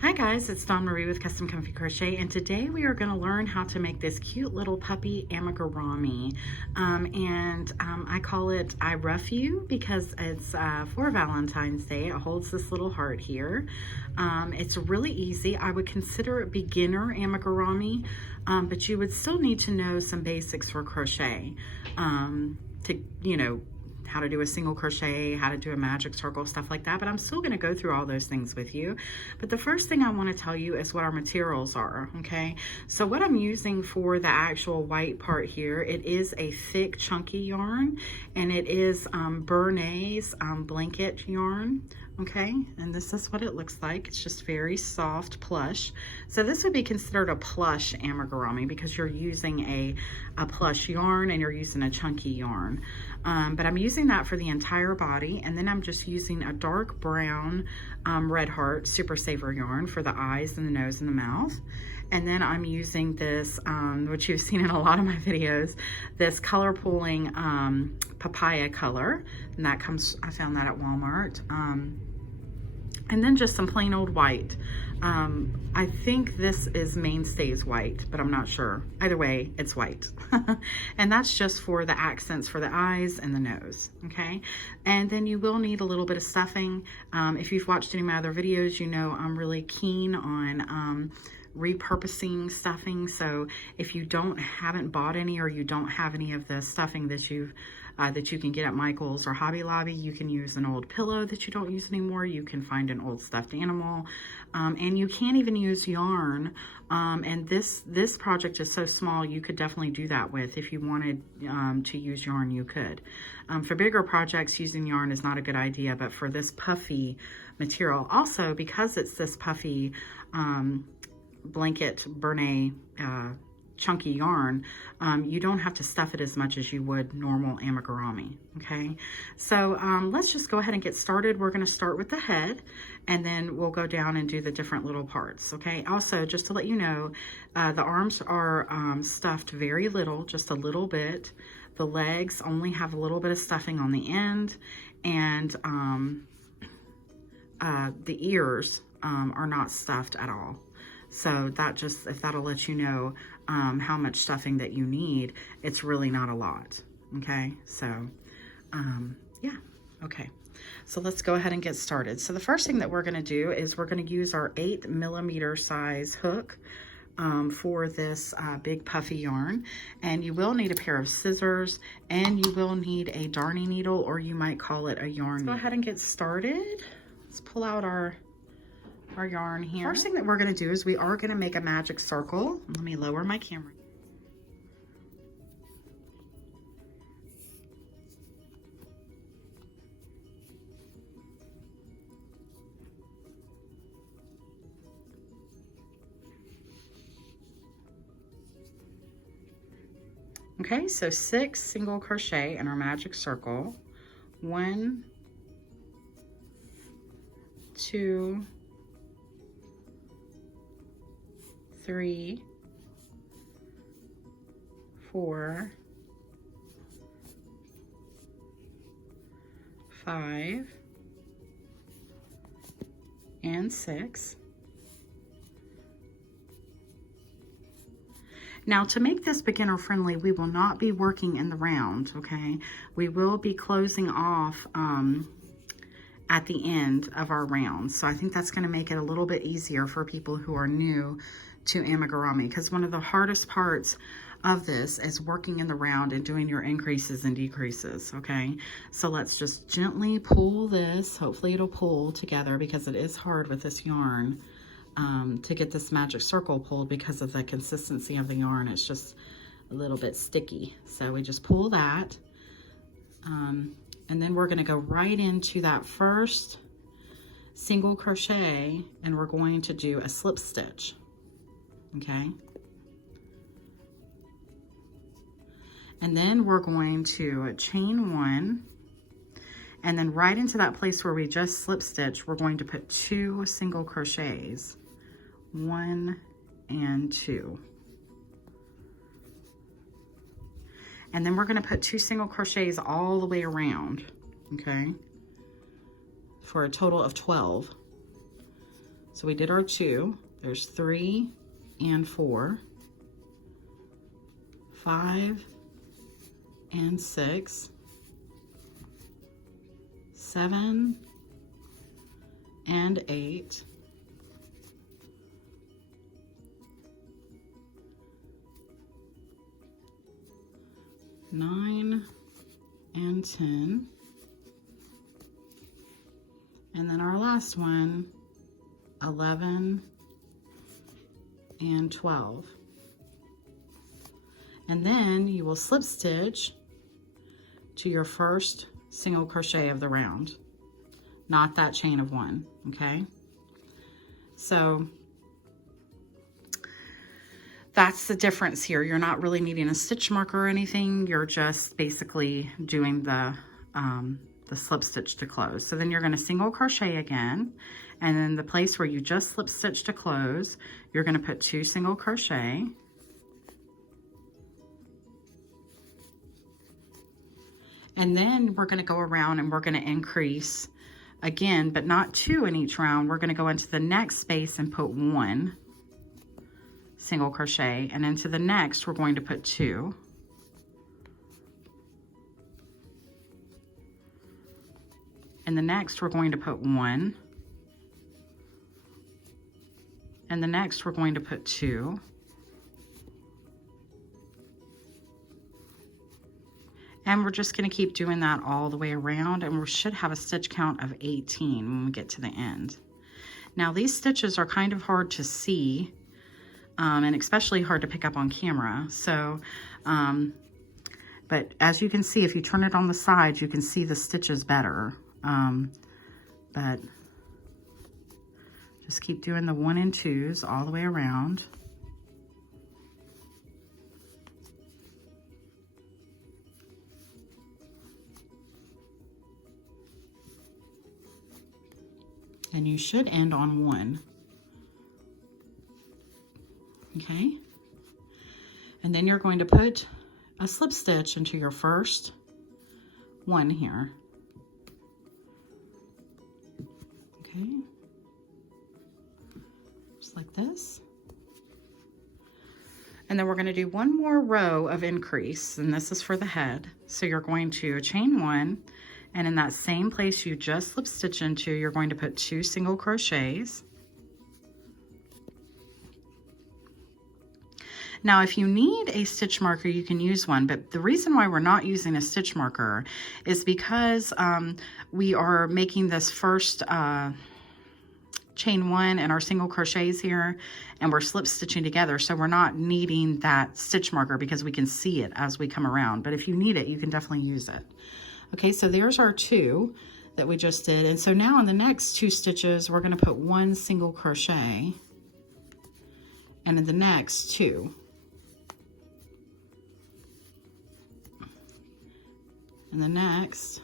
Hi guys, it's Dawn Marie with Custom Comfy Crochet, and today we are going to learn how to make this cute little puppy amigurumi. I call it I Rough You because it's for Valentine's Day. It holds this little heart here. It's really easy. I would consider it beginner amigurumi, but you would still need to know some basics for crochet to, how to do a single crochet, how to do a magic circle, stuff like that. But I'm still gonna go through all those things with you. But the first thing I wanna tell you is what our materials are, okay? So what I'm using for the actual white part here, it is a thick, chunky yarn, and it is Bernay's blanket yarn. Okay, and this is what it looks like. It's just very soft plush. So this would be considered a plush amigurumi because you're using a plush yarn and you're using a chunky yarn. But I'm using that for the entire body, and then I'm just using a dark brown Red Heart Super Saver yarn for the eyes and the nose and the mouth. And then I'm using this, which you've seen in a lot of my videos, this color pooling papaya color. And that comes, I found that at Walmart. And then just some plain old white. I think this is Mainstays white, but I'm not sure. Either way, it's white. And that's just for the accents for the eyes and the nose, okay? And then you will need a little bit of stuffing. If you've watched any of my other videos, you know I'm really keen on repurposing stuffing. So if you haven't bought any, or you don't have any of the stuffing that you can get at Michael's or Hobby Lobby, you can use an old pillow that you don't use anymore. You can find an old stuffed animal, and you can't even use yarn. And this project is so small, you could definitely do that with. If you wanted to use yarn, you could. For bigger projects, using yarn is not a good idea, but for this puffy material, also because it's this puffy blanket Bernay chunky yarn, you don't have to stuff it as much as you would normal amigurumi, okay? So let's just go ahead and get started. We're gonna start with the head, and then we'll go down and do the different little parts, okay? Also, just to let you know, the arms are stuffed very little, just a little bit. The legs only have a little bit of stuffing on the end, and the ears are not stuffed at all. So that just, if that'll let you know how much stuffing that you need, it's really not a lot, okay? So, yeah, okay. So let's go ahead and get started. So the first thing that we're gonna do is we're gonna use our 8mm size hook for this big puffy yarn. And you will need a pair of scissors, and you will need a darning needle, or you might call it a yarn. Let's go ahead and get started. Let's pull out our yarn here. First thing that we're going to do is we are going to make a magic circle. Let me lower my camera. Okay, so 6 single crochet in our magic circle. 1, 2, 3, 4, 5, and 6. Now, to make this beginner friendly, we will not be working in the round, okay? We will be closing off at the end of our round. So I think that's going to make it a little bit easier for people who are new to amigurumi, because one of the hardest parts of this is working in the round and doing your increases and decreases, okay? So let's just gently pull this. Hopefully it'll pull together, because it is hard with this yarn to get this magic circle pulled because of the consistency of the yarn. It's just a little bit sticky. So we just pull that, and then we're gonna go right into that first single crochet, and we're going to do a slip stitch. Okay, and then we're going to chain 1, and then right into that place where we just slip stitch, we're going to put 2 single crochets, 1 and 2, and then we're going to put 2 single crochets all the way around, okay, for a total of 12. So we did our 2. There's 3 and 4, 5 and 6, 7 and 8, 9 and 10, and then our last one, 11 and 12. And then you will slip stitch to your first single crochet of the round, not that chain of 1, okay? So that's the difference here. You're not really needing a stitch marker or anything. You're just basically doing the slip stitch to close. So then you're going to single crochet again, and in the place where you just slip stitch to close, you're going to put 2 single crochet, and then we're going to go around and we're going to increase again, but not 2 in each round. We're going to go into the next space and put 1 single crochet, and into the next we're going to put 2, and the next we're going to put 1, and the next we're going to put 2, and we're just going to keep doing that all the way around, and we should have a stitch count of 18 when we get to the end. Now these stitches are kind of hard to see, and especially hard to pick up on camera. So, but as you can see, if you turn it on the side, you can see the stitches better. But just keep doing the 1 and 2s all the way around. And you should end on 1. Okay, and then you're going to put a slip stitch into your first one here. Okay, just like this. And then we're going to do 1 more row of increase, and this is for the head. So you're going to chain 1, and in that same place you just slip stitch into, you're going to put 2 single crochets. Now, if you need a stitch marker, you can use one, but the reason why we're not using a stitch marker is because we are making this first chain 1 and our single crochets here, and we're slip stitching together, so we're not needing that stitch marker because we can see it as we come around. But if you need it, you can definitely use it. Okay, so there's our 2 that we just did, and so now in the next 2 stitches, we're going to put 1 single crochet, and in the next 2. And the next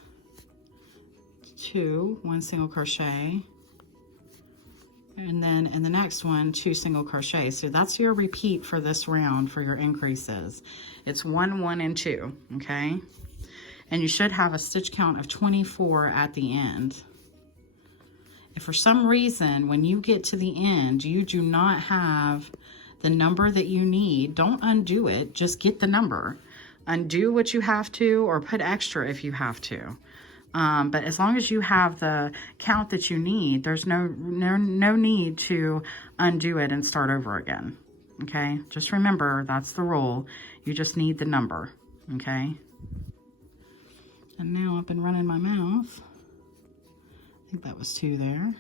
2, 1 single crochet, and then in the next one 2 single crochet. So that's your repeat for this round for your increases. It's 1, 1, and 2, okay? And you should have a stitch count of 24 at the end. If for some reason when you get to the end you do not have the number that you need, don't undo it, just get the number. Undo what you have to, or put extra if you have to. But as long as you have the count that you need, there's no need to undo it and start over again. Okay, just remember that's the rule. You just need the number. Okay. And now I've been running my mouth. I think that was 2 there.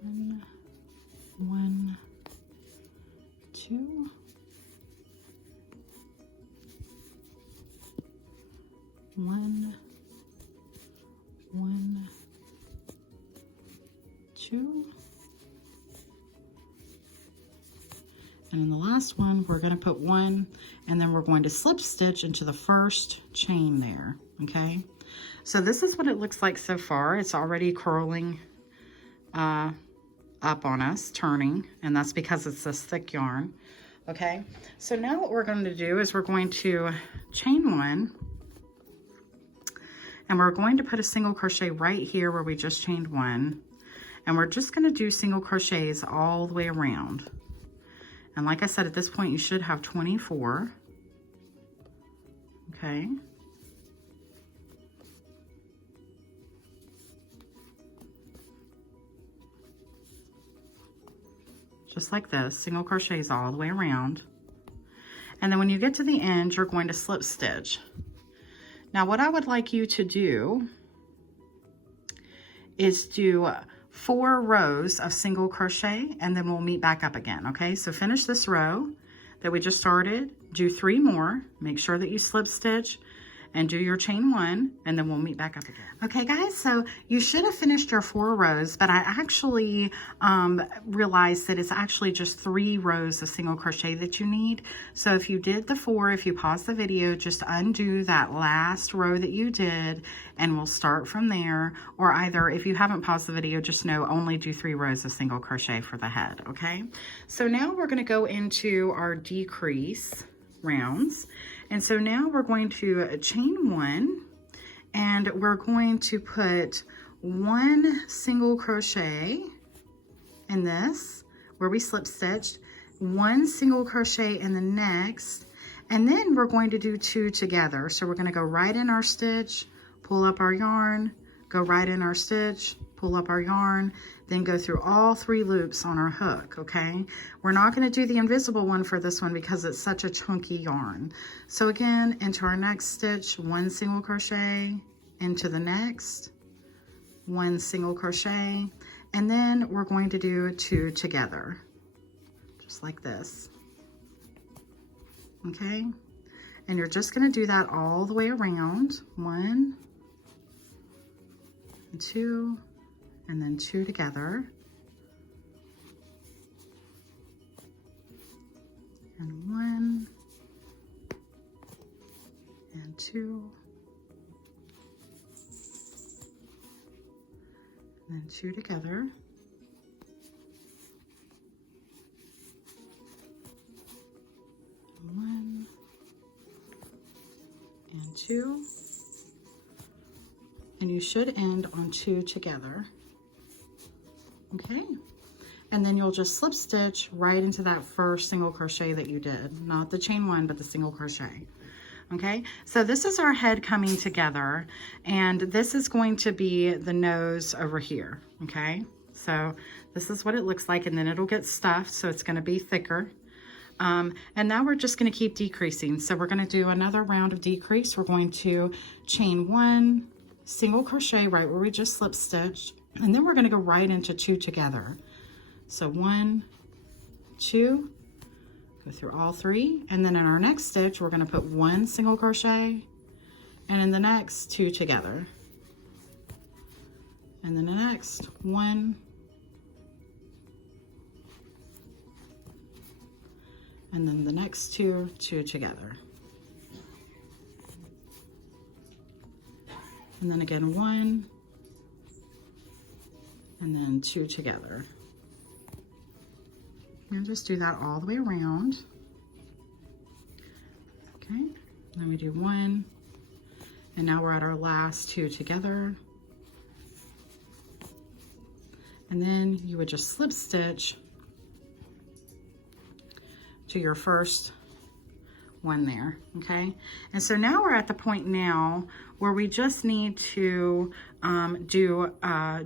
1, 2. 1, 1, 2, and in the last one we're going to put 1, and then we're going to slip stitch into the first chain there. Okay, so this is what it looks like so far. It's already curling up on us, turning, and that's because it's this thick yarn. Okay, so now what we're going to do is we're going to chain 1, and we're going to put a single crochet right here where we just chained 1, And we're just going to do single crochets all the way around. And like I said, at this point, you should have 24. Okay. Just like this, single crochets all the way around. And then when you get to the end, you're going to slip stitch. Now, what I would like you to do is do 4 rows of single crochet, and then we'll meet back up again, okay? So finish this row that we just started, do 3 more, make sure that you slip stitch, and do your chain 1, and then we'll meet back up again. Okay guys, so you should have finished your 4 rows, but I actually realized that it's actually just 3 rows of single crochet that you need. So if you did the 4, if you pause the video, just undo that last row that you did, and we'll start from there. Or either, if you haven't paused the video, just know only do 3 rows of single crochet for the head, okay? So now we're gonna go into our decrease rounds. And so now we're going to chain 1, and we're going to put 1 single crochet in this where we slip stitched, 1 single crochet in the next, and then we're going to do 2 together. So we're going to go right in our stitch, pull up our yarn, go right in our stitch, pull up our yarn, then go through all 3 loops on our hook, okay? We're not going to do the invisible one for this one because it's such a chunky yarn. So again, into our next stitch, 1 single crochet, into the next, 1 single crochet, and then we're going to do 2 together, just like this, okay? And you're just going to do that all the way around, 1, 2, and then 2 together, and 1, and 2, and then 2 together, 1, and 2, and you should end on 2 together. Okay, and then you'll just slip stitch right into that first single crochet that you did, not the chain 1, but the single crochet. Okay, so this is our head coming together, and this is going to be the nose over here. Okay, so this is what it looks like, and then it'll get stuffed, so it's going to be thicker. And now we're just going to keep decreasing. So we're going to do another round of decrease. We're going to chain 1 single crochet right where we just slip stitched, and then we're going to go right into 2 together. So 1, 2, go through all 3, and then in our next stitch we're going to put 1 single crochet, and in the next 2 together, and then the next 1, and then the next 2 together, and then again 1, and then 2 together. And just do that all the way around. Okay, then we do 1, and now we're at our last 2 together. And then you would just slip stitch to your first one there, okay? And so now we're at the point now where we just need to do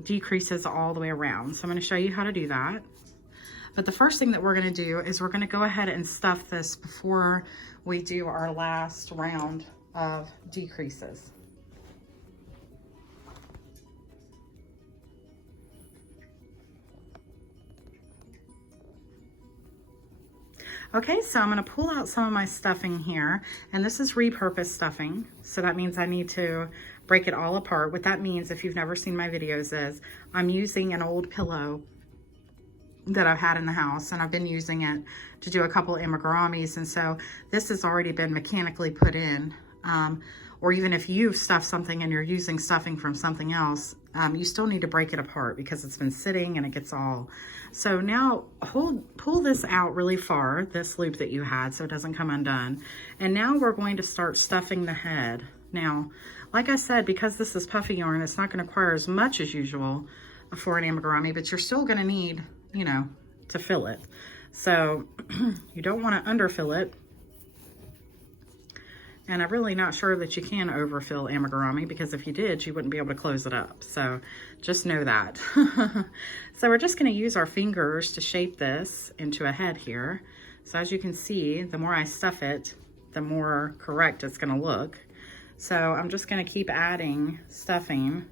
decreases all the way around. So I'm going to show you how to do that. But the first thing that we're going to do is we're going to go ahead and stuff this before we do our last round of decreases. Okay, so I'm going to pull out some of my stuffing here, and this is repurposed stuffing, so that means I need to break it all apart. What that means, if you've never seen my videos, is I'm using an old pillow that I've had in the house, and I've been using it to do a couple of amigurumis, and so this has already been mechanically put in. Or even if you've stuffed something and you're using stuffing from something else, you still need to break it apart because it's been sitting and it gets all. So now pull this out really far, this loop that you had, so it doesn't come undone. And now we're going to start stuffing the head. Now, like I said, because this is puffy yarn, it's not going to require as much as usual for an amigurumi, but you're still gonna need, you know, to fill it. So you don't wanna underfill it. And I'm really not sure that you can overfill amigurumi, because if you did, you wouldn't be able to close it up. So just know that. So we're just gonna use our fingers to shape this into a head here. So as you can see, the more I stuff it, the more correct it's gonna look. So I'm just gonna keep adding stuffing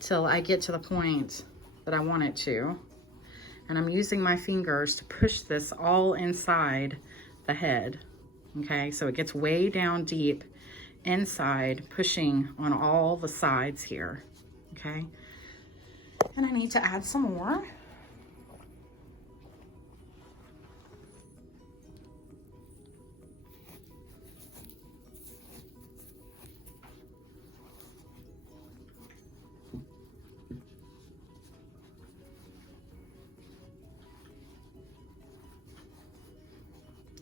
till I get to the point that I want it to. And I'm using my fingers to push this all inside the head. Okay, so it gets way down deep inside, pushing on all the sides here, okay? And I need to add some more.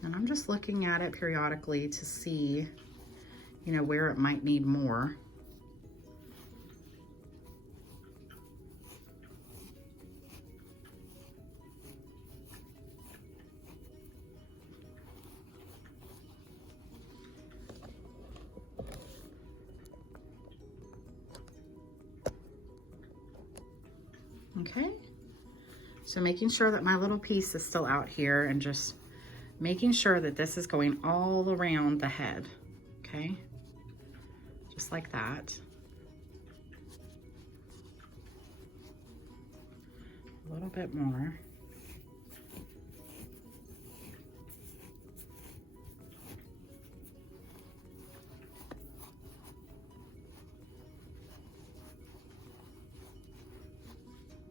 And I'm just looking at it periodically to see, you know, where it might need more. Okay, so making sure that my little piece is still out here and just making sure that this is going all around the head, okay? Just like that. A little bit more.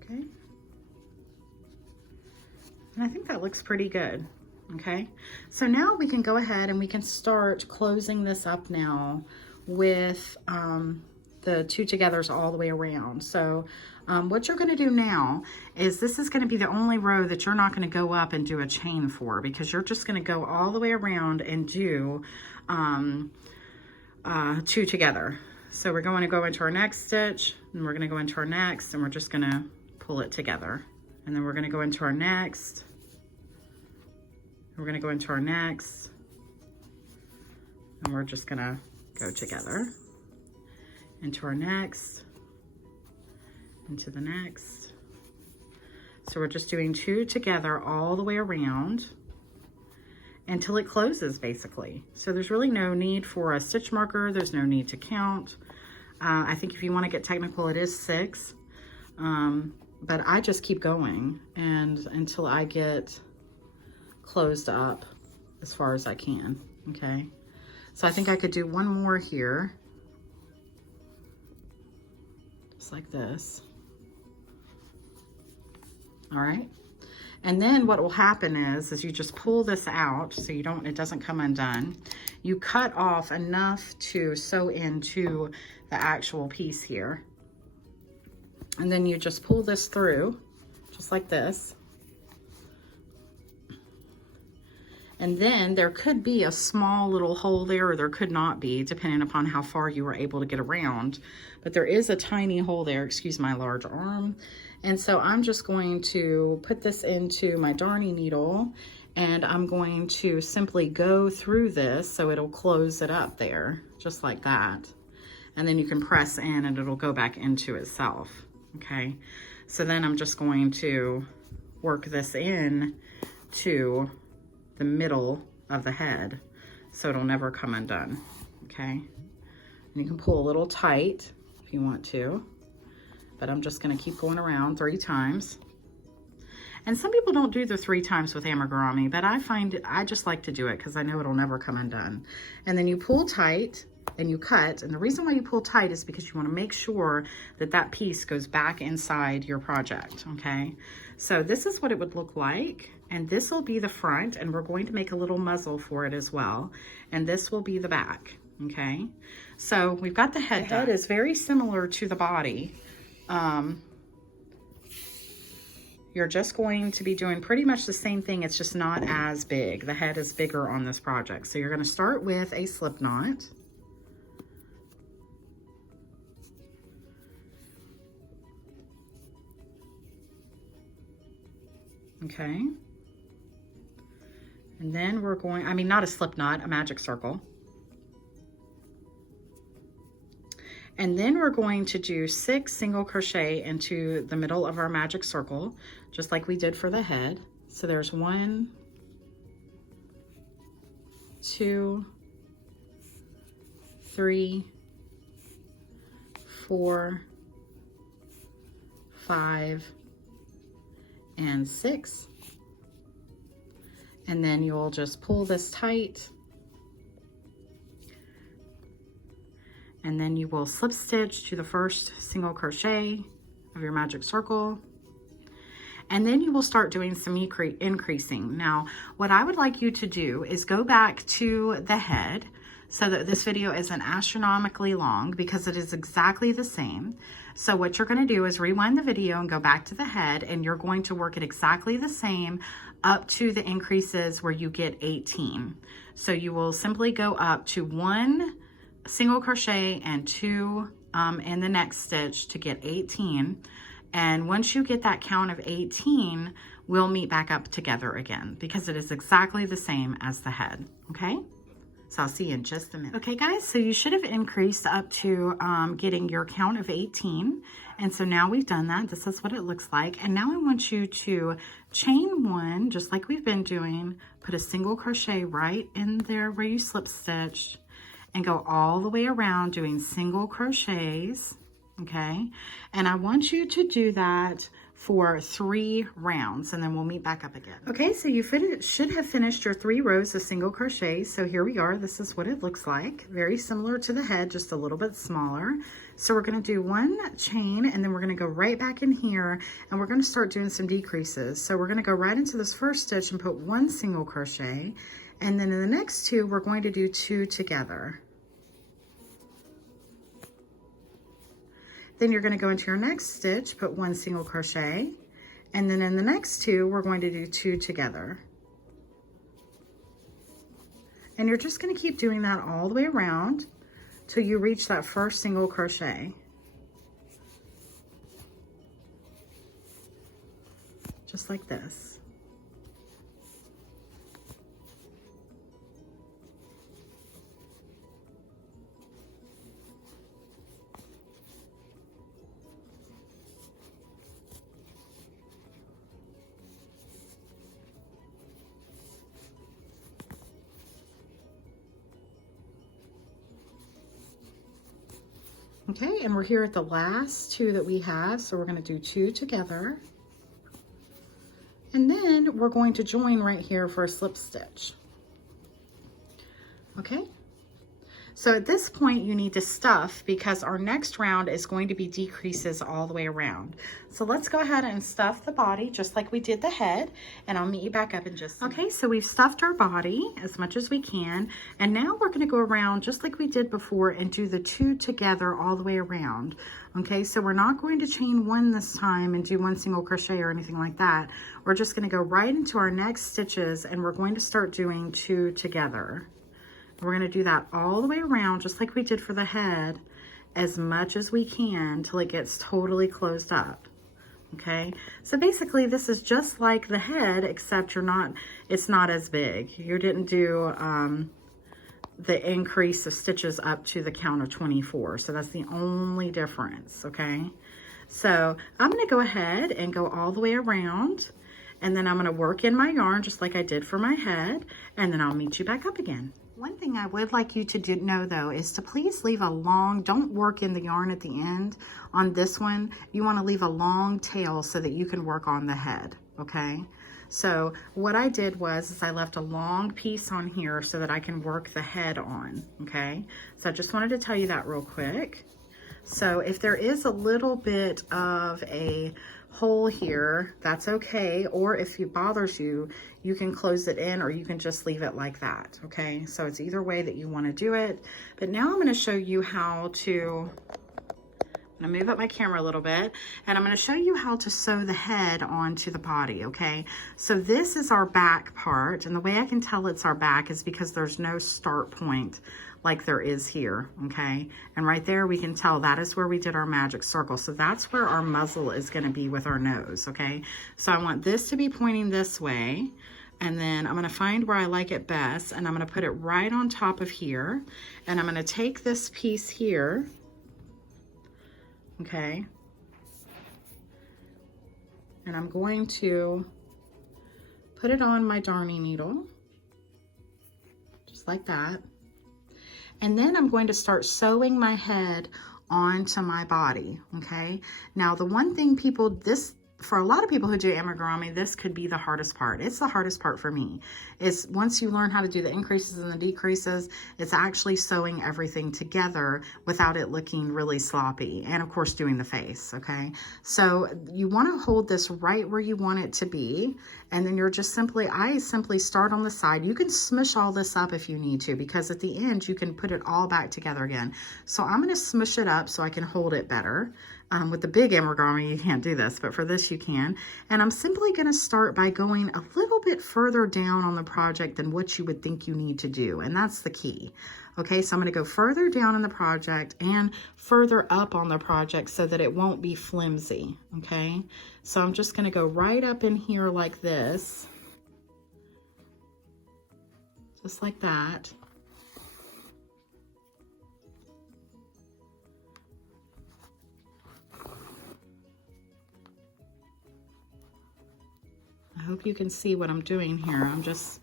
Okay. And I think that looks pretty good. Okay, so now we can go ahead and we can start closing this up now with the 2 togethers all the way around. So what you're going to do now is this is going to be the only row that you're not going to go up and do a chain for, because you're just going to go all the way around and do 2 together. So we're going to go into our next stitch, and we're going to go into our next, and we're just going to pull it together. And then we're going to go into our next. We're going to go into our next, and we're just going to go together into our next, into the next. So we're just doing 2 together all the way around until it closes, basically. So there's really no need for a stitch marker. There's no need to count. I think if you want to get technical, it is 6, but I just keep going and until I get closed up as far as I can, okay? So I think I could do one more here, just like this. All right, and then what will happen is you just pull this out so you don't, it doesn't come undone. You cut off enough to sew into the actual piece here, and then you just pull this through just like this. And then there could be a small little hole there, or there could not be, depending upon how far you were able to get around. But there is a tiny hole there, excuse my large arm. And so I'm just going to put this into my darning needle, and I'm going to simply go through this so it'll close it up there, just like that. And then you can press in and it'll go back into itself, okay? So then I'm just going to work this in to the middle of the head so it'll never come undone, okay? And you can pull a little tight if you want to, but I'm just gonna keep going around 3 times. And some people don't do the 3 times with amigurumi, but I just like to do it because I know it'll never come undone. And then you pull tight and you cut, and the reason why you pull tight is because you want to make sure that that piece goes back inside your project, okay? So this is what it would look like, and this will be the front, and we're going to make a little muzzle for it as well, and this will be the back, okay? So we've got the head. The head is very similar to the body. You're just going to be doing pretty much the same thing, it's just not as big. The head is bigger on this project. So you're going to start with a slip knot. okay? And then we're going, I mean, not a slip knot, a magic circle. And then we're going to do 6 single crochet into the middle of our magic circle, just like we did for the head. So there's 1, 2, 3, 4, 5, and 6. And then you'll just pull this tight. And then you will slip stitch to the first single crochet of your magic circle. And then you will start doing some increasing. Now, what I would like you to do is go back to the head so that this video isn't astronomically long, because it is exactly the same. So what you're going to do is rewind the video and go back to the head, and you're going to work it exactly the same up to the increases where you get 18. So you will simply go up to 1 single crochet and 2 in the next stitch to get 18. And once you get that count of 18, we'll meet back up together again, because it is exactly the same as the head, okay? So I'll see you in just a minute. Okay guys, so you should have increased up to getting your count of 18. And so now we've done that. This is what it looks like. And now I want you to chain 1, just like we've been doing, put a single crochet right in there where you slip stitched, and go all the way around doing single crochets, okay? And I want you to do that for 3 rounds, and then we'll meet back up again. Okay, so you should have finished your 3 rows of single crochets. So here we are. This is what it looks like. Very similar to the head, just a little bit smaller. So we're going to do 1 chain, and then we're going to go right back in here, and we're going to start doing some decreases. So we're going to go right into this first stitch and put 1 single crochet. And then in the next 2, we're going to do 2 together. Then you're going to go into your next stitch, put 1 single crochet. And then in the next 2, we're going to do 2 together. And you're just going to keep doing that all the way around till you reach that first single crochet. Just like this. Okay, and we're here at the last 2 that we have, so we're going to do 2 together. And then we're going to join right here for a slip stitch. Okay? So at this point, you need to stuff, because our next round is going to be decreases all the way around. So let's go ahead and stuff the body just like we did the head, and I'll meet you back up in just a minute. Okay, so we've stuffed our body as much as we can, and now we're going to go around just like we did before and do the 2 together all the way around. Okay, so we're not going to chain 1 this time and do 1 single crochet or anything like that. We're just going to go right into our next stitches, and we're going to start doing 2 together. We're going to do that all the way around, just like we did for the head, as much as we can till it gets totally closed up. Okay, so basically this is just like the head, except it's not as big. You didn't do the increase of stitches up to the count of 24. So that's the only difference, okay? So I'm going to go ahead and go all the way around, and then I'm going to work in my yarn just like I did for my head, and then I'll meet you back up again. One thing I would like you to know though is to please leave a long, don't work in the yarn at the end on this one. You want to leave a long tail so that you can work on the head, okay? So what I did was I left a long piece on here so that I can work the head on, okay? So I just wanted to tell you that real quick. So if there is a little bit of a hole here, that's okay. Or if it bothers you, you can close it in, or you can just leave it like that, okay? So it's either way that you want to do it. But now I'm going to show you how to I'm gonna move up my camera a little bit, and I'm gonna show you how to sew the head onto the body, okay? So this is our back part, and the way I can tell it's our back is because there's no start point like there is here, okay? And right there we can tell that is where we did our magic circle. So that's where our muzzle is gonna be with our nose, okay? So I want this to be pointing this way, and then I'm gonna find where I like it best, and I'm gonna put it right on top of here, and I'm gonna take this piece here, okay, and I'm going to put it on my darning needle, just like that. And then I'm going to start sewing my head onto my body, okay? Now, the one thing for a lot of people who do amigurumi, this could be the hardest part. It's the hardest part for me. Is once you learn how to do the increases and the decreases, it's actually sewing everything together without it looking really sloppy. And of course, doing the face, okay? So you want to hold this right where you want it to be. And then you're just I simply start on the side. You can smush all this up if you need to, because at the end, you can put it all back together again. So I'm going to smush it up so I can hold it better. With the big amigurumi, you can't do this, but for this you can. And I'm simply going to start by going a little bit further down on the project than what you would think you need to do. And that's the key. Okay, so I'm going to go further down in the project and further up on the project so that it won't be flimsy. Okay, so I'm just going to go right up in here like this. Just like that. I hope you can see what I'm doing here. I'm just,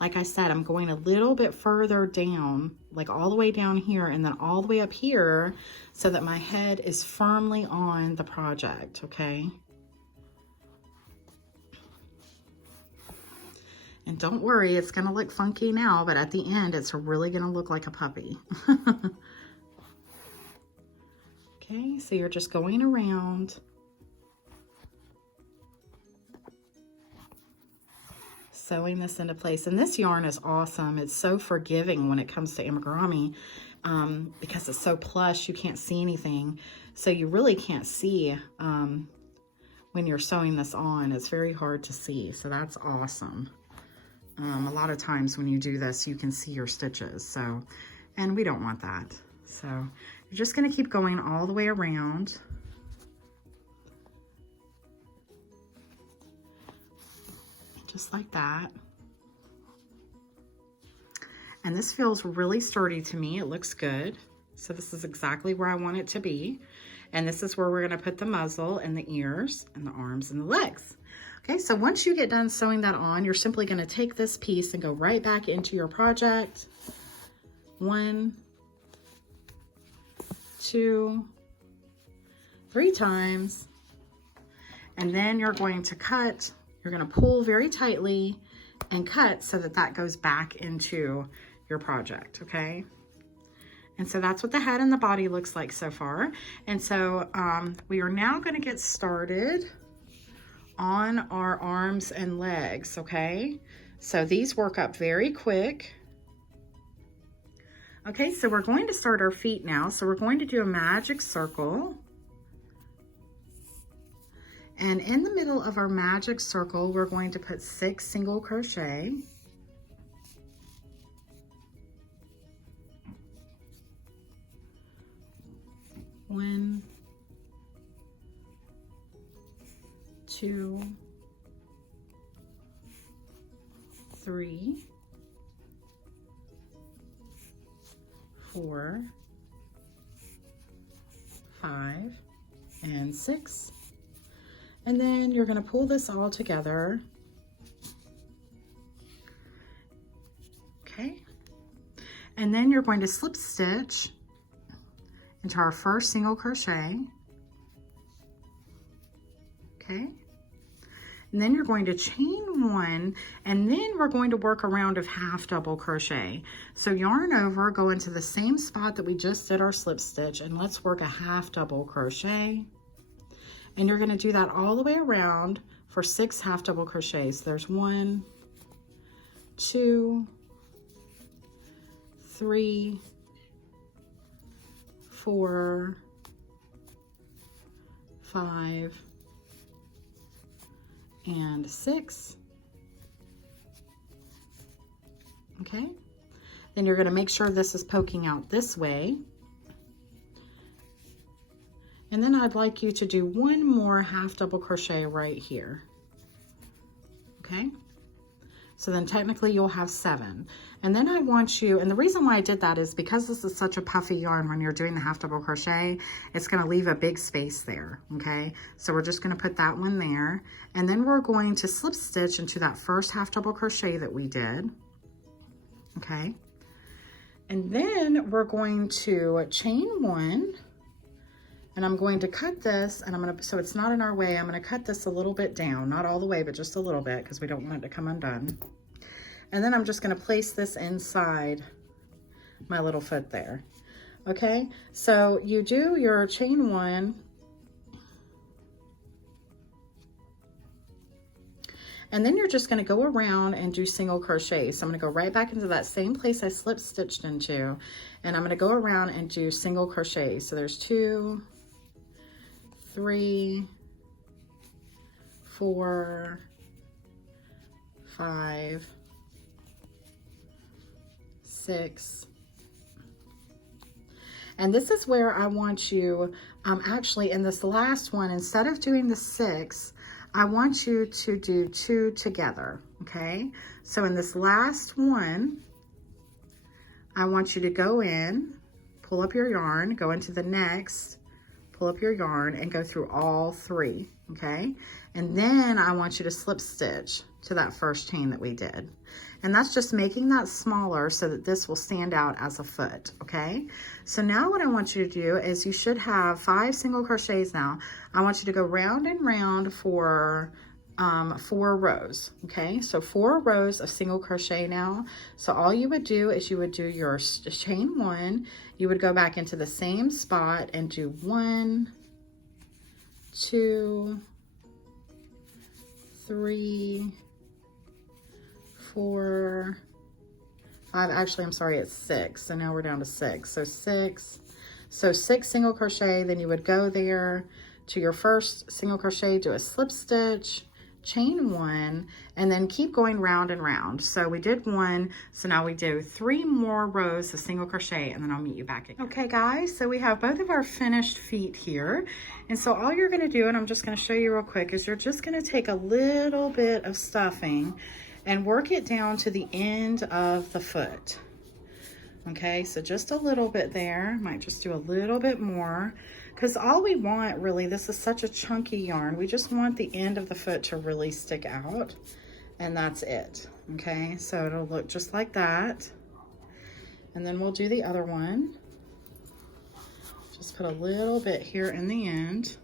like I said, I'm going a little bit further down, like all the way down here and then all the way up here so that my head is firmly on the project, okay? And don't worry, it's gonna look funky now, but at the end, it's really gonna look like a puppy. Okay, so you're just going around. Sewing this into place. And this yarn is awesome. It's so forgiving when it comes to amigurumi because it's so plush, you can't see anything. So you really can't see when you're sewing this on. It's very hard to see, so that's awesome. A lot of times when you do this, you can see your stitches, and we don't want that. So you're just gonna keep going all the way around. Just like that. And this feels really sturdy to me. It looks good. So this is exactly where I want it to be. And this is where we're gonna put the muzzle and the ears and the arms and the legs. Okay, so once you get done sewing that on, you're simply gonna take this piece and go right back into your project. 1, 2, 3 times. And then you're going to cut. You're going to pull very tightly and cut so that that goes back into your project, okay? And so that's what the head and the body looks like so far. And so we are now going to get started on our arms and legs, okay? So these work up very quick. Okay, so we're going to start our feet now. So we're going to do a magic circle. And in the middle of our magic circle, we're going to put 6 single crochet. One, 2, 3, 4, 5, and 6. And then you're going to pull this all together. Okay. And then you're going to slip stitch into our first single crochet. Okay. And then you're going to chain 1, and then we're going to work a round of half double crochet. So yarn over, go into the same spot that we just did our slip stitch, and let's work a half double crochet. And you're going to do that all the way around for 6 half double crochets. There's 1, 2, 3, 4, 5, and 6. Okay, then you're going to make sure this is poking out this way. And then I'd like you to do one more half double crochet right here. Okay, so then technically you'll have 7. And then I want you, and the reason why I did that is because this is such a puffy yarn when you're doing the half double crochet, it's going to leave a big space there. Okay, so we're just going to put that one there, and then we're going to slip stitch into that first half double crochet that we did. Okay, and then we're going to chain 1, and I'm going to cut this, and I'm going to, so it's not in our way, I'm going to cut this a little bit down, not all the way, but just a little bit, because we don't want it to come undone. And then I'm just going to place this inside my little foot there. Okay, so you do your chain 1, and then you're just going to go around and do single crochet. So I'm going to go right back into that same place I slip stitched into, and I'm going to go around and do single crochet. So there's 2, 3, 4, 5, 6. And this is where I want you, actually in this last one, instead of doing the 6, I want you to do 2 together, okay? So in this last one, I want you to go in, pull up your yarn, go into the next, pull up your yarn, and go through all 3, okay? And then I want you to slip stitch to that first chain that we did. And that's just making that smaller so that this will stand out as a foot, okay? So now what I want you to do is you should have 5 single crochets now. I want you to go round and round for 4 rows, okay? So 4 rows of single crochet now. So all you would do is you would do your chain 1, you would go back into the same spot and do 1, 2, 3, 4, 5, actually I'm sorry, it's 6, so now we're down to 6. So 6, so 6 single crochet, then you would go there to your first single crochet, do a slip stitch, chain 1, and then keep going round and round. So we did 1, so now we do 3 more rows of single crochet, and then I'll meet you back again. Okay guys, so we have both of our finished feet here, and so all you're going to do, and I'm just going to show you real quick, is you're just going to take a little bit of stuffing and work it down to the end of the foot. Okay, so just a little bit there, might just do a little bit more, because all we want really, this is such a chunky yarn, we just want the end of the foot to really stick out, and that's it. Okay, so it'll look just like that, and then we'll do the other one. Just put a little bit here in the end.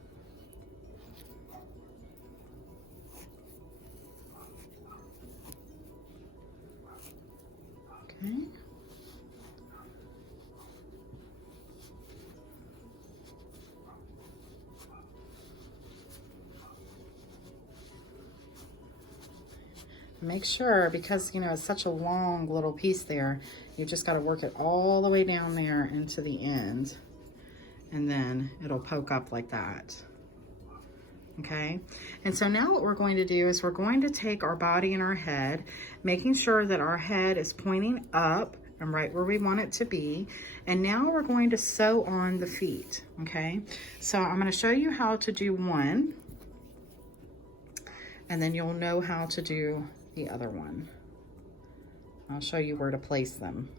Okay. Make sure, because you know it's such a long little piece there, you just got to work it all the way down there into the end, and then it'll poke up like that. Okay, and so now what we're going to do is we're going to take our body and our head, making sure that our head is pointing up and right where we want it to be, and now we're going to sew on the feet. Okay, so I'm going to show you how to do one, and then you'll know how to do the other one. I'll show you where to place them.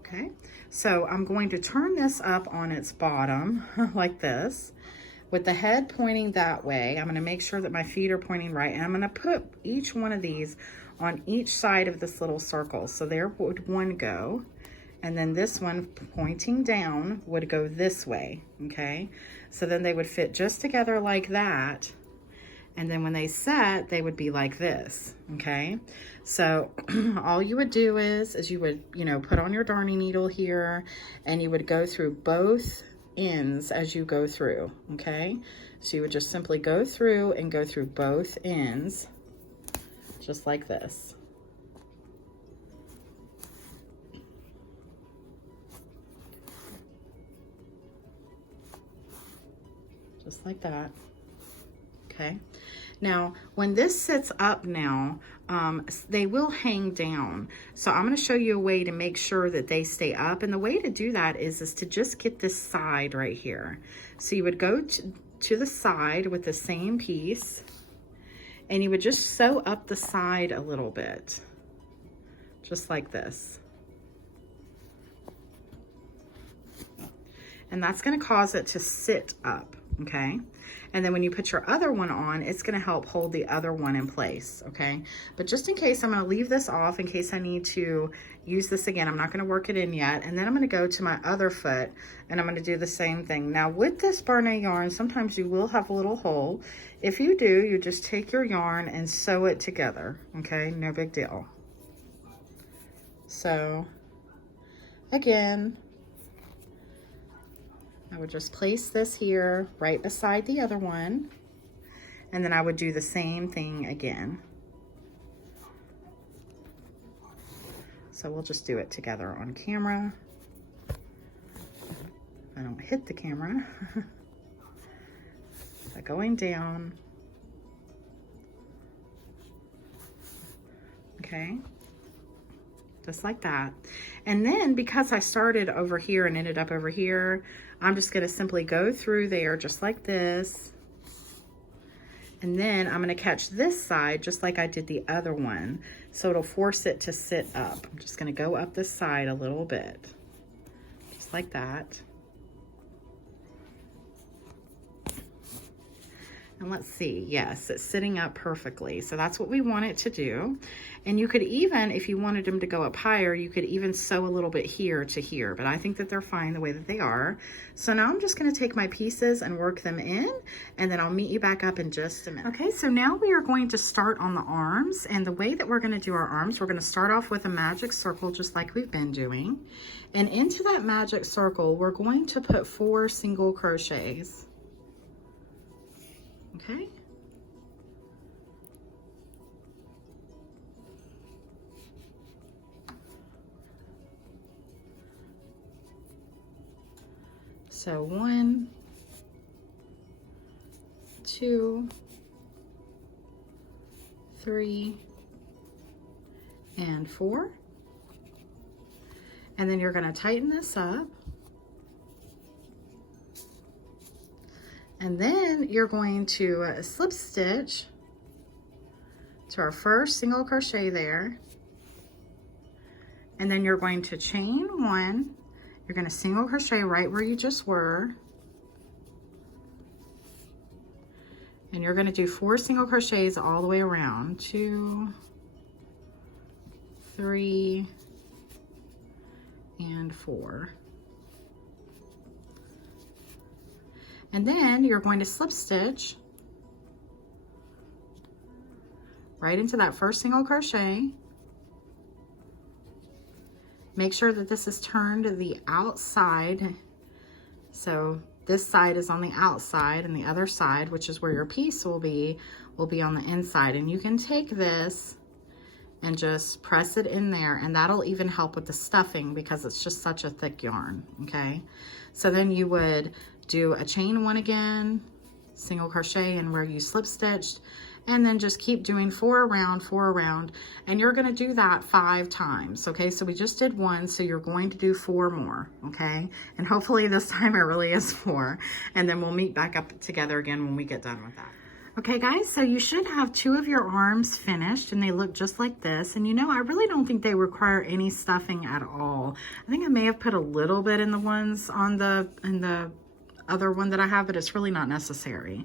Okay, so I'm going to turn this up on its bottom like this, with the head pointing that way. I'm going to make sure that my feet are pointing right, and I'm going to put each one of these on each side of this little circle. So there would one go, and then this one pointing down would go this way. Okay, so then they would fit just together like that, and then when they set, they would be like this. Okay, so all you would do is you would, you know, put on your darning needle here, and you would go through both ends as you go through. Okay, so you would just simply go through and go through both ends just like this. just like that. Okay. Now, when this sits up now, they will hang down. So I'm going to show you a way to make sure that they stay up. And the way to do that is to just get this side right here. So you would go to the side with the same piece, and you would just sew up the side a little bit, just like this. And that's going to cause it to sit up, okay? And then when you put your other one on, it's going to help hold the other one in place, okay? But just in case, I'm going to leave this off in case I need to use this again. I'm not going to work it in yet. And then I'm going to go to my other foot, and I'm going to do the same thing. Now, with this Barnet yarn, sometimes you will have a little hole. If you do, you just take your yarn and sew it together, okay? No big deal. So, again, I would just place this here right beside the other one, and then I would do the same thing again. So we'll just do it together on camera. I don't hit the camera. So going down. Okay. Just like that. And then because I started over here and ended up over here, I'm just going to simply go through there just like this. And then I'm going to catch this side just like I did the other one. So it'll force it to sit up. I'm just going to go up this side a little bit. Just like that. And let's see, yes, it's sitting up perfectly. So that's what we want it to do. And you could even, if you wanted them to go up higher, you could even sew a little bit here to here, but I think that they're fine the way that they are. So now I'm just gonna take my pieces and work them in, and then I'll meet you back up in just a minute. Okay, so now we are going to start on the arms, and the way that we're gonna do our arms, we're gonna start off with a magic circle just like we've been doing. And into that magic circle, we're going to put 4 single crochets. Okay. So 1, 2, 3, and 4. And then you're going to tighten this up. And then you're going to slip stitch to our first single crochet there. And then you're going to chain 1. You're going to single crochet right where you just were. And you're going to do 4 single crochets all the way around. 2, 3, and 4. And then you're going to slip stitch right into that first single crochet. Make sure that this is turned to the outside. So this side is on the outside, and the other side, which is where your piece will be on the inside. And you can take this and just press it in there, and that'll even help with the stuffing because it's just such a thick yarn, okay? So then you would do a chain 1 again, single crochet in where you slip stitched, and then just keep doing 4 around, 4 around, and you're going to do that 5 times, okay? So we just did 1, so you're going to do 4 more, okay? And hopefully this time it really is 4, and then we'll meet back up together again when we get done with that. Okay guys, so you should have 2 of your arms finished, and they look just like this. And you know, I really don't think they require any stuffing at all. I think I may have put a little bit in the ones on the other one that I have, but it's really not necessary.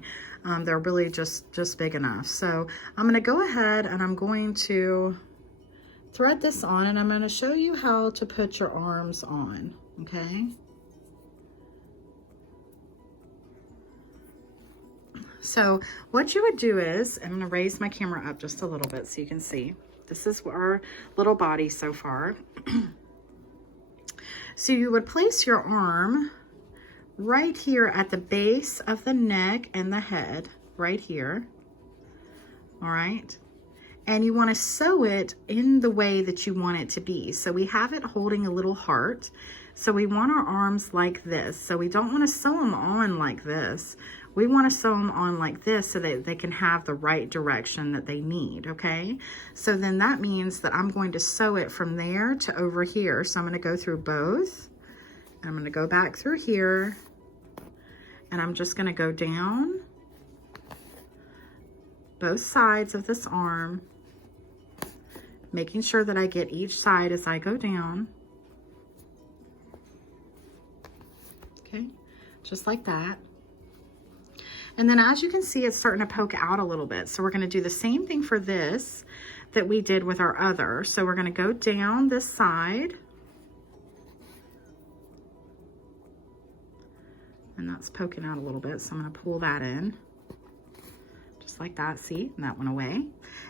They're really just big enough. So I'm going to go ahead and I'm going to thread this on, and I'm going to show you how to put your arms on, okay? So what you would do is, I'm going to raise my camera up just a little bit so you can see. This is our little body so far. So you would place your arm right here at the base of the neck and the head, right here. All right. And you want to sew it in the way that you want it to be. So we have it holding a little heart. So we want our arms like this. So we don't want to sew them on like this. we want to sew them on like this so that they can have the right direction that they need, okay? So then that means that I'm going to sew it from there to over here. So I'm going to go through both. And I'm going to go back through here. And I'm just going to go down both sides of this arm, making sure that I get each side as I go down. Okay, just like that. And then as you can see, it's starting to poke out a little bit. So we're going to do the same thing for this that we did with our other. So we're going to go down this side. And that's poking out a little bit. So I'm going to pull that in. Just like that, see? And that went away.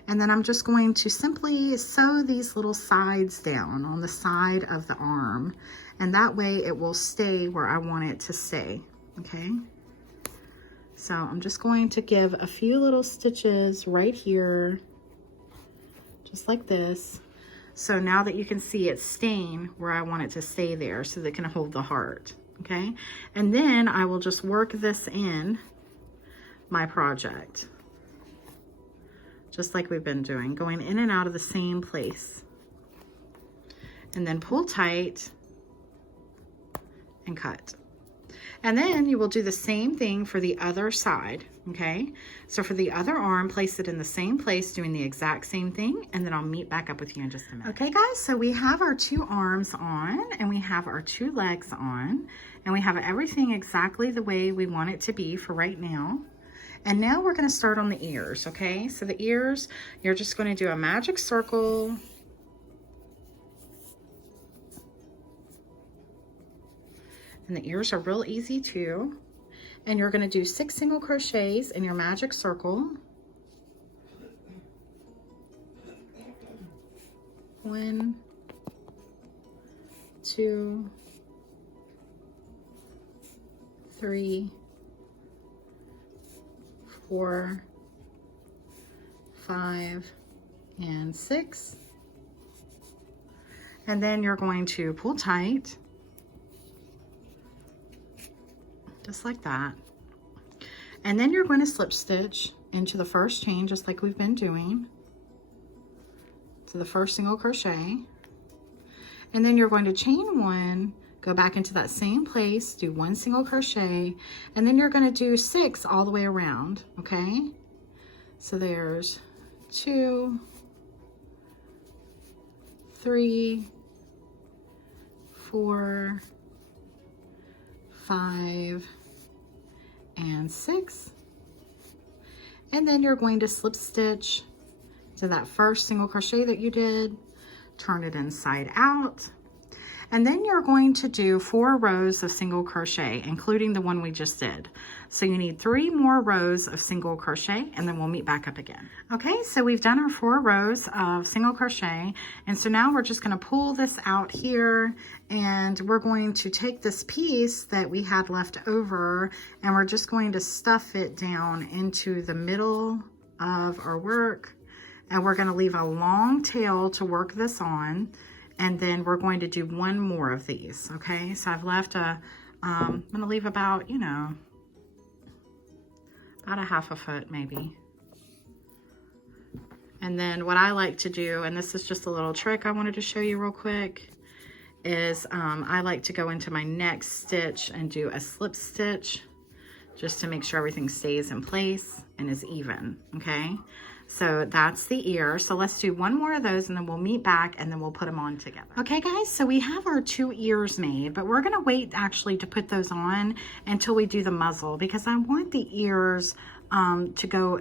And then I'm just going to simply sew these little sides down on the side of the arm. And that way it will stay where I want it to stay, okay? So I'm just going to give a few little stitches right here, just like this. So now that you can see it's staying where I want it to stay there so that it can hold the heart, okay? And then I will just work this in my project, just like we've been doing, going in and out of the same place. And then pull tight and cut. And then you will do the same thing for the other side, okay? So for the other arm, place it in the same place, doing the exact same thing, and then I'll meet back up with you in just a minute. Okay, guys, so we have our 2 arms on, and we have our 2 legs on, and we have everything exactly the way we want it to be for right now. And now we're gonna start on the ears, okay? So the ears, you're just gonna do a magic circle. And the ears are real easy too. And you're going to do 6 single crochets in your magic circle. 1, 2, 3, 4, 5, and 6. And then you're going to pull tight. Just like that. And then you're going to slip stitch into the first chain, just like we've been doing, to the first single crochet. And then you're going to chain 1, go back into that same place, do 1 single crochet, and then you're going to do 6 all the way around, okay? So there's 2, 3, 4, 5, and 6. And then you're going to slip stitch to that first single crochet that you did, turn it inside out, and then you're going to do 4 rows of single crochet, including the one we just did. So you need 3 more rows of single crochet, and then we'll meet back up again. Okay, so we've done our 4 rows of single crochet, and so now we're just going to pull this out here, and we're going to take this piece that we had left over, and we're just going to stuff it down into the middle of our work, and we're going to leave a long tail to work this on. And then we're going to do 1 more of these, okay? So I've left I'm gonna leave about, you know, about a 1/2 foot maybe. And then what I like to do, and this is just a little trick I wanted to show you real quick, is I like to go into my next stitch and do a slip stitch just to make sure everything stays in place and is even, okay? So that's the ear. So let's do 1 more of those and then we'll meet back and then we'll put them on together. Okay guys, so we have our 2 ears made, but we're gonna wait actually to put those on until we do the muzzle, because I want the ears to go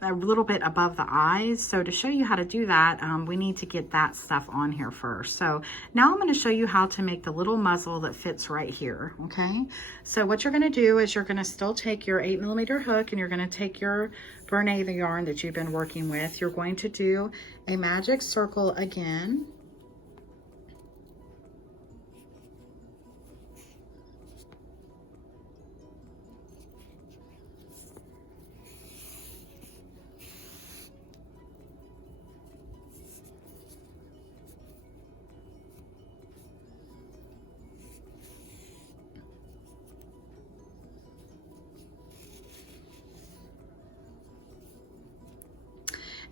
a little bit above the eyes. So to show you how to do that, we need to get that stuff on here first. So now I'm going to show you how to make the little muzzle that fits right here, okay? So what you're going to do is you're going to still take your 8mm hook and you're going to take your Bernay, the yarn that you've been working with. You're going to do a magic circle again.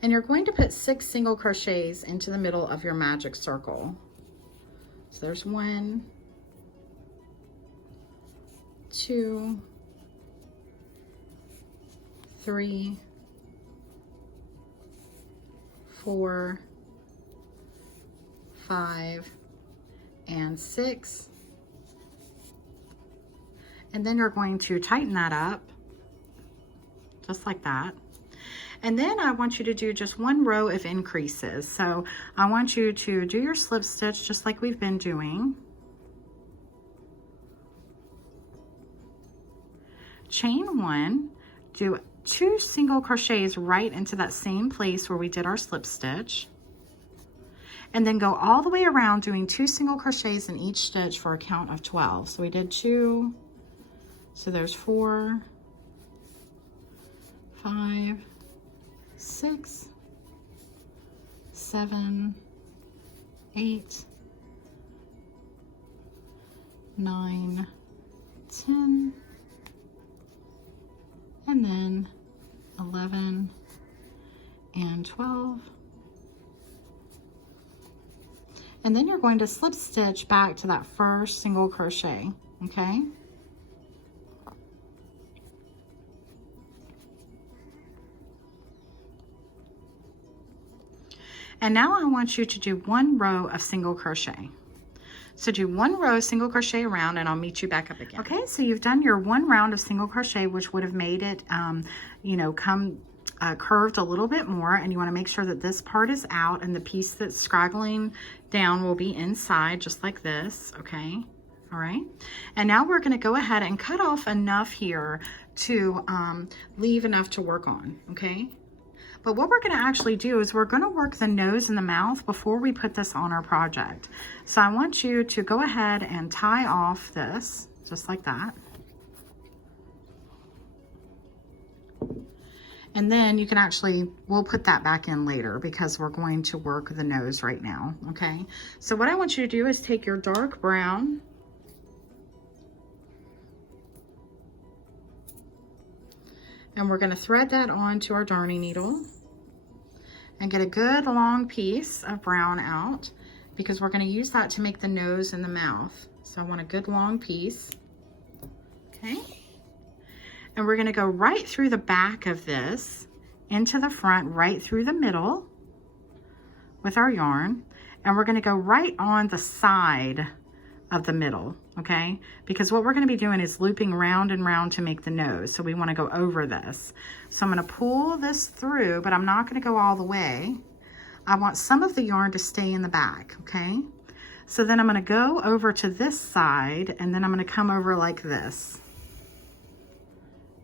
And you're going to put 6 single crochets into the middle of your magic circle. So there's 1, 2, 3, 4, 5, and 6. And then you're going to tighten that up, just like that. And then I want you to do just 1 row of increases. So I want you to do your slip stitch just like we've been doing. Chain 1, do 2 single crochets right into that same place where we did our slip stitch. And then go all the way around doing 2 single crochets in each stitch for a count of 12. So we did 2, so there's 4, 5, 6, 7, 8, 9, 10, and then 11 and 12. And then you're going to slip stitch back to that first single crochet, okay? And now I want you to do 1 row of single crochet. So do 1 row single crochet around, and I'll meet you back up again. Okay, so you've done your 1 round of single crochet, which would have made it, you know, come curved a little bit more, and you want to make sure that this part is out and the piece that's scraggling down will be inside, just like this, okay? All right, and now we're going to go ahead and cut off enough here to leave enough to work on, okay? But what we're going to actually do is we're going to work the nose and the mouth before we put this on our project. So I want you to go ahead and tie off this, just like that. And then you can actually, we'll put that back in later because we're going to work the nose right now, okay? So what I want you to do is take your dark brown and we're going to thread that onto our darning needle and get a good long piece of brown out because we're going to use that to make the nose and the mouth. So I want a good long piece, okay? And we're going to go right through the back of this into the front, right through the middle with our yarn, and we're going to go right on the side of the middle, okay? Because what we're going to be doing is looping round and round to make the nose, so we want to go over this. So I'm going to pull this through, but I'm not going to go all the way. I want some of the yarn to stay in the back, okay? So then I'm going to go over to this side, and then I'm going to come over like this.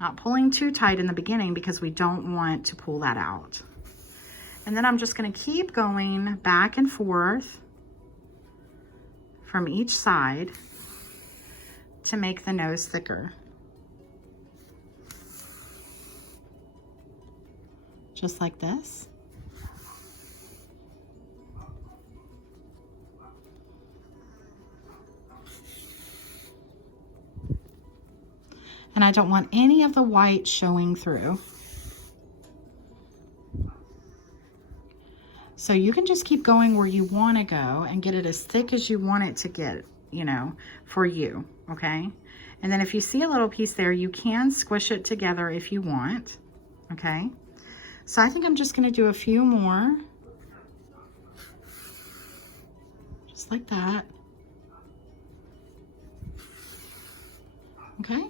Not pulling too tight in the beginning because we don't want to pull that out. And then I'm just going to keep going back and forth from each side to make the nose thicker. Just like this. And I don't want any of the white showing through. So you can just keep going where you want to go and get it as thick as you want it to get, you know, for you, okay? And then if you see a little piece there, you can squish it together if you want, okay? So I think I'm just going to do a few more. Just like that. Okay,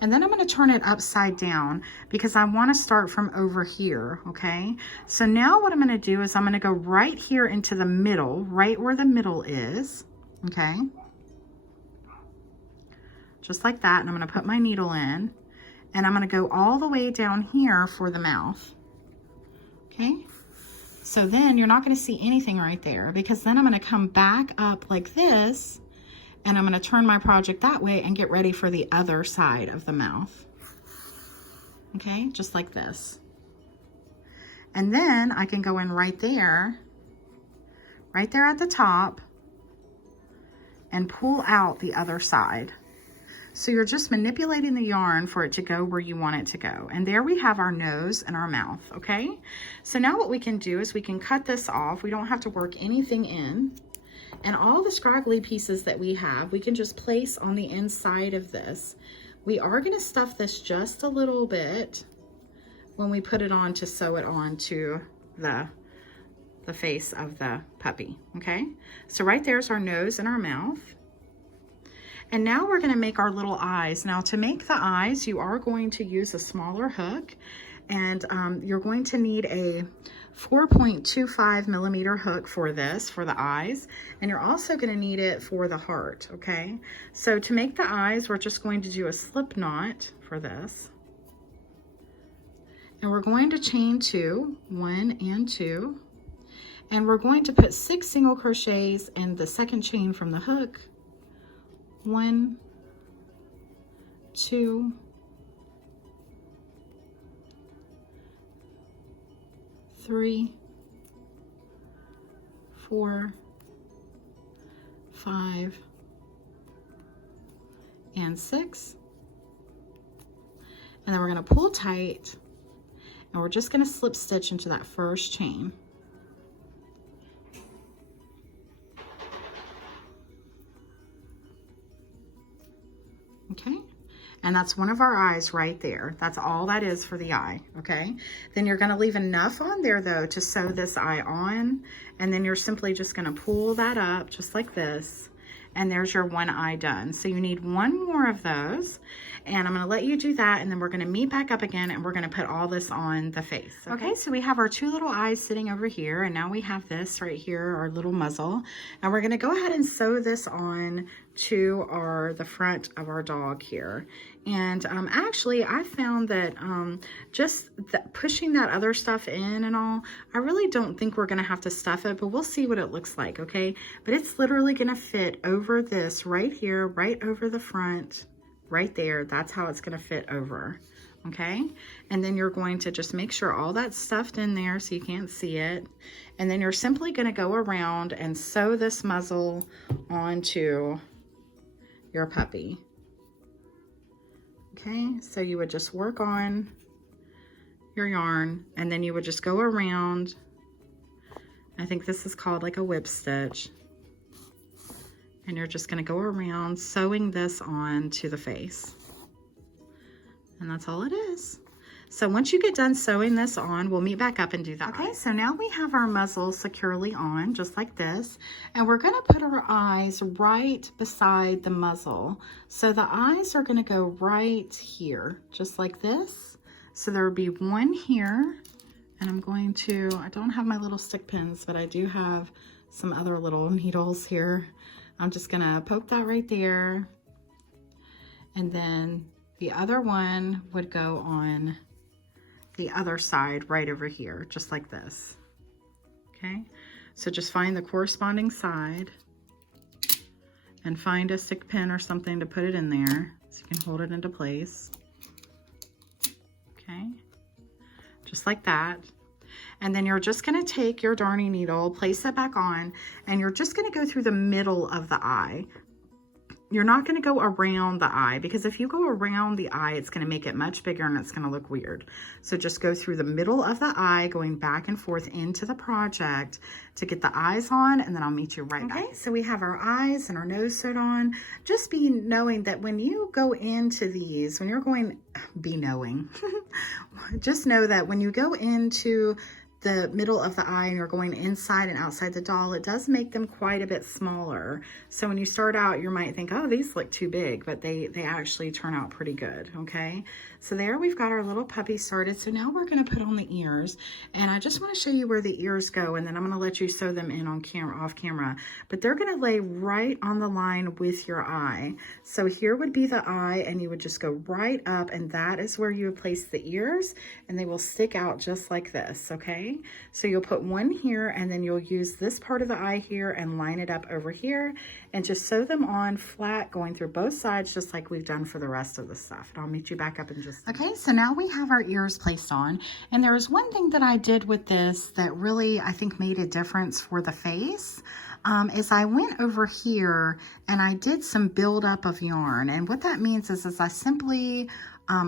and then I'm going to turn it upside down because I want to start from over here, okay? So now what I'm going to do is I'm going to go right here into the middle, right where the middle is, okay? Just like that, and I'm going to put my needle in, and I'm going to go all the way down here for the mouth, okay? So then you're not going to see anything right there because then I'm going to come back up like this, and I'm going to turn my project that way and get ready for the other side of the mouth. Okay, just like this. And then I can go in right there at the top, and pull out the other side. So you're just manipulating the yarn for it to go where you want it to go. And there we have our nose and our mouth, okay? So now what we can do is we can cut this off. We don't have to work anything in. And all the scraggly pieces that we have, we can just place on the inside of this. We are gonna stuff this just a little bit when we put it on to sew it on to the face of the puppy, okay? So right there's our nose and our mouth. And now we're gonna make our little eyes. Now to make the eyes, you are going to use a smaller hook, and you're going to need a 4.25 millimeter hook for this, for the eyes, and you're also gonna need it for the heart, okay? So to make the eyes, we're just going to do a slip knot for this. And we're going to chain 2, 1 and 2, and we're going to put 6 single crochets in the second chain from the hook. 1, 2, 3, 4, 5, and 6. And then we're going to pull tight, and we're just going to slip stitch into that first chain. Okay, and that's one of our eyes right there. That's all that is for the eye, okay? Then you're gonna leave enough on there though to sew this eye on, and then you're simply just gonna pull that up just like this, and there's your one eye done. So you need one more of those, and I'm gonna let you do that, and then we're gonna meet back up again, and we're gonna put all this on the face. Okay, so we have our 2 little eyes sitting over here, and now we have this right here, our little muzzle, and we're gonna go ahead and sew this on to the front of our dog here. And actually I found that just pushing that other stuff in and all, I really don't think we're gonna have to stuff it, but we'll see what it looks like, okay? But it's literally gonna fit over this right here, right over the front, right there. That's how it's gonna fit over, okay? And then you're going to just make sure all that's stuffed in there so you can't see it. And then you're simply gonna go around and sew this muzzle onto your puppy. Okay, so you would just work on your yarn, and then you would just go around. I think this is called like a whip stitch. And you're just gonna go around sewing this on to the face. And that's all it is. So once you get done sewing this on, we'll meet back up and do that. Okay, so now we have our muzzle securely on, just like this. And we're gonna put our eyes right beside the muzzle. So the eyes are gonna go right here, just like this. So there will be one here, and I'm going to, I don't have my little stick pins, but I do have some other little needles here. I'm just gonna poke that right there. And then the other one would go on the other side right over here, just like this. Okay, so just find the corresponding side and find a stick pin or something to put it in there so you can hold it into place. Okay, just like that. And then you're just gonna take your darning needle, place it back on, and you're just gonna go through the middle of the eye. You're not going to go around the eye, because if you go around the eye, it's going to make it much bigger and it's going to look weird. So just go through the middle of the eye, going back and forth into the project to get the eyes on, and then I'll meet you right back. Okay, so we have our eyes and our nose sewed on. Just be knowing that when you go into these, when you're going, just know that when you go into the middle of the eye and you're going inside and outside the doll, it does make them quite a bit smaller. So when you start out, you might think, oh, these look too big, but they actually turn out pretty good, okay? So there we've got our little puppy started. So now we're gonna put on the ears, and I just wanna show you where the ears go, and then I'm gonna let you sew them in on camera, off camera, but they're gonna lay right on the line with your eye. So here would be the eye, and you would just go right up, and that is where you would place the ears, and they will stick out just like this, okay? So you'll put one here, and then you'll use this part of the eye here and line it up over here, and just sew them on flat, going through both sides, just like we've done for the rest of the stuff. And I'll meet you back up in just a minute. Okay, so now we have our ears placed on, and there is one thing that I did with this that really, I think, made a difference for the face. is I went over here and I did some buildup of yarn. And what that means is I simply,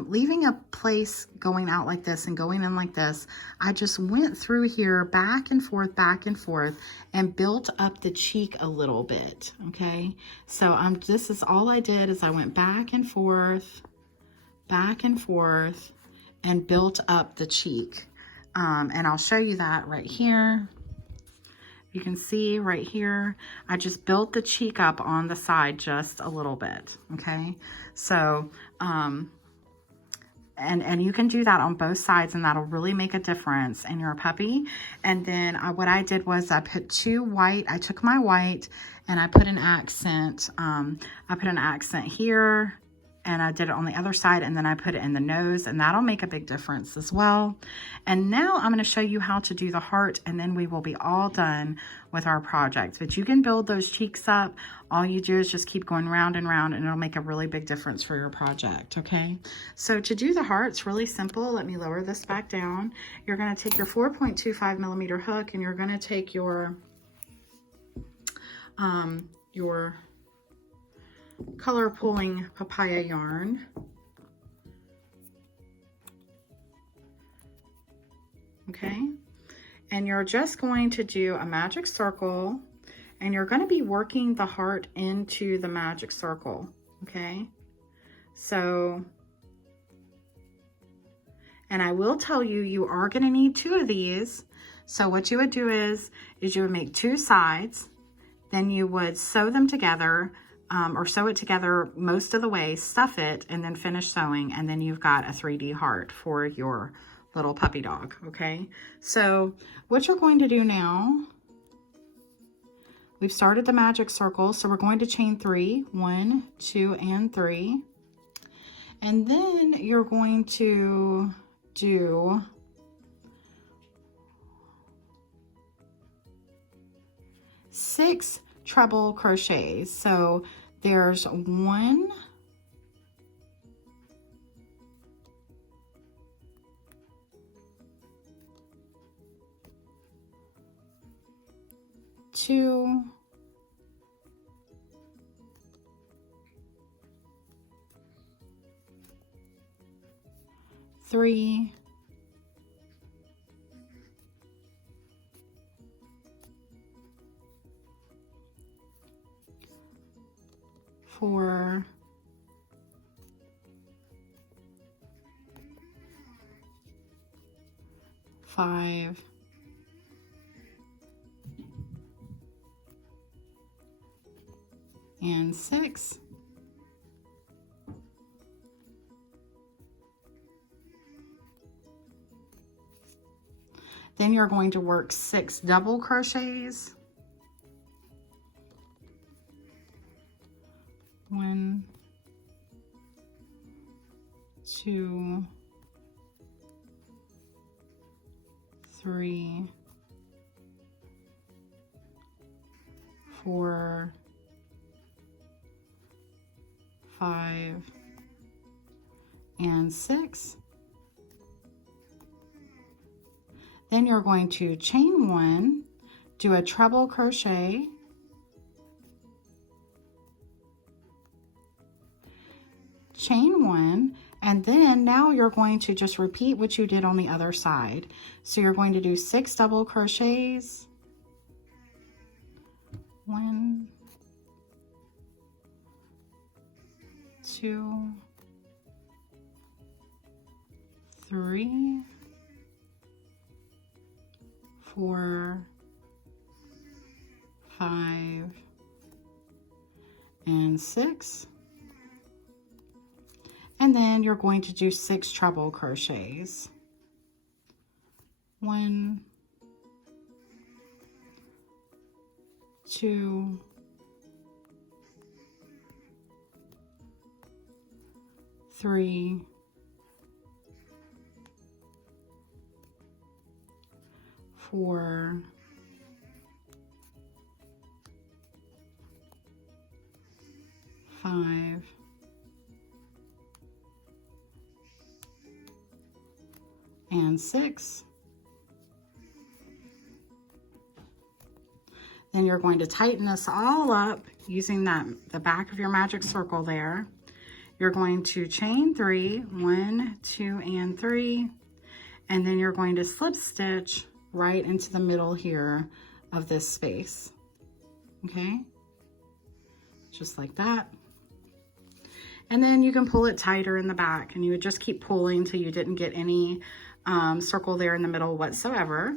leaving a place going out like this and going in like this, I just went through here back and forth, and built up the cheek a little bit, okay? So this is all I did is I went back and forth, and built up the cheek. And I'll show you that right here. You can see right here, I just built the cheek up on the side just a little bit, okay? So, and you can do that on both sides, and that'll really make a difference in your puppy. And then what I did was I put I took my white and I put an accent. I put an accent here, and I did it on the other side, and then I put it in the nose, and that'll make a big difference as well. And now I'm going to show you how to do the heart, and then we will be all done with our project. But you can build those cheeks up. All you do is just keep going round and round, and it'll make a really big difference for your project, okay? So to do the hearts, really simple. Let me lower this back down. You're going to take your 4.25 millimeter hook, and you're going to take your color pulling papaya yarn. Okay, and you're just going to do a magic circle, and you're going to be working the heart into the magic circle, okay? So, and I will tell you, you are going to need 2 of these. So what you would do is you would make 2 sides, then you would sew them together, or sew it together most of the way, stuff it, and then finish sewing, and then you've got a 3D heart for your little puppy dog, okay? So what you're going to do now, we've started the magic circle, so we're going to chain 3, 1, 2, and 3, and then you're going to do 6 treble crochets. So there's 1, 2, 3, 4, 5, and 6. Then you're going to work 6 double crochets. 1, 2, 3, 4, 5, and 6. Then you're going to chain 1, do a treble crochet, chain 1, and then now you're going to just repeat what you did on the other side. So you're going to do 6 double crochets, 1, 2, 3, 4, 5, and 6. And then you're going to do 6 treble crochets. 1, 2, 3, 4, 5, and 6. Then you're going to tighten this all up using the back of your magic circle there. You're going to chain 3, 1, 2, and 3, and then you're going to slip stitch right into the middle here of this space. Okay, just like that. And then you can pull it tighter in the back, and you would just keep pulling till you didn't get any circle there in the middle whatsoever.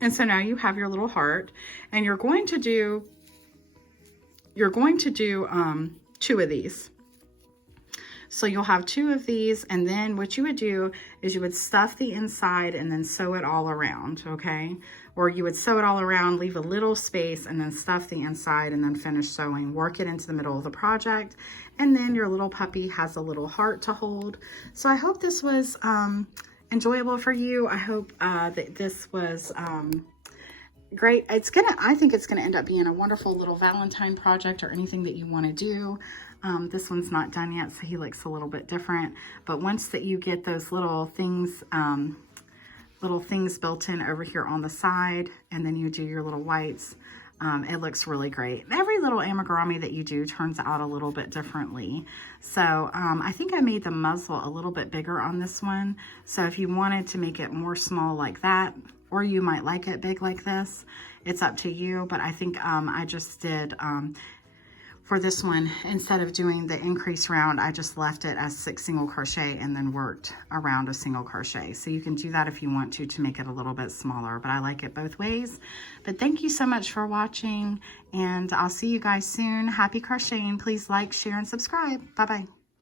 And so now you have your little heart, and you're going to do 2 of these. So you'll have 2 of these, and then what you would do is you would stuff the inside and then sew it all around, okay? Or you would sew it all around, leave a little space, and then stuff the inside and then finish sewing. Work it into the middle of the project, and then your little puppy has a little heart to hold. So I hope this was enjoyable for you. I hope that this was great. I think it's gonna end up being a wonderful little Valentine project or anything that you want to do. This one's not done yet, so he looks a little bit different. But once that you get those little things built in over here on the side, and then you do your little whites, it looks really great. Every little amigurumi that you do turns out a little bit differently. So I think I made the muzzle a little bit bigger on this one. So if you wanted to make it more small like that, or you might like it big like this, it's up to you. But I think I just did, for this one, instead of doing the increase round, I just left it as 6 single crochet and then worked around a single crochet. So you can do that if you want to make it a little bit smaller, but I like it both ways. But thank you so much for watching, and I'll see you guys soon. Happy crocheting. Please like, share, and subscribe. Bye-bye.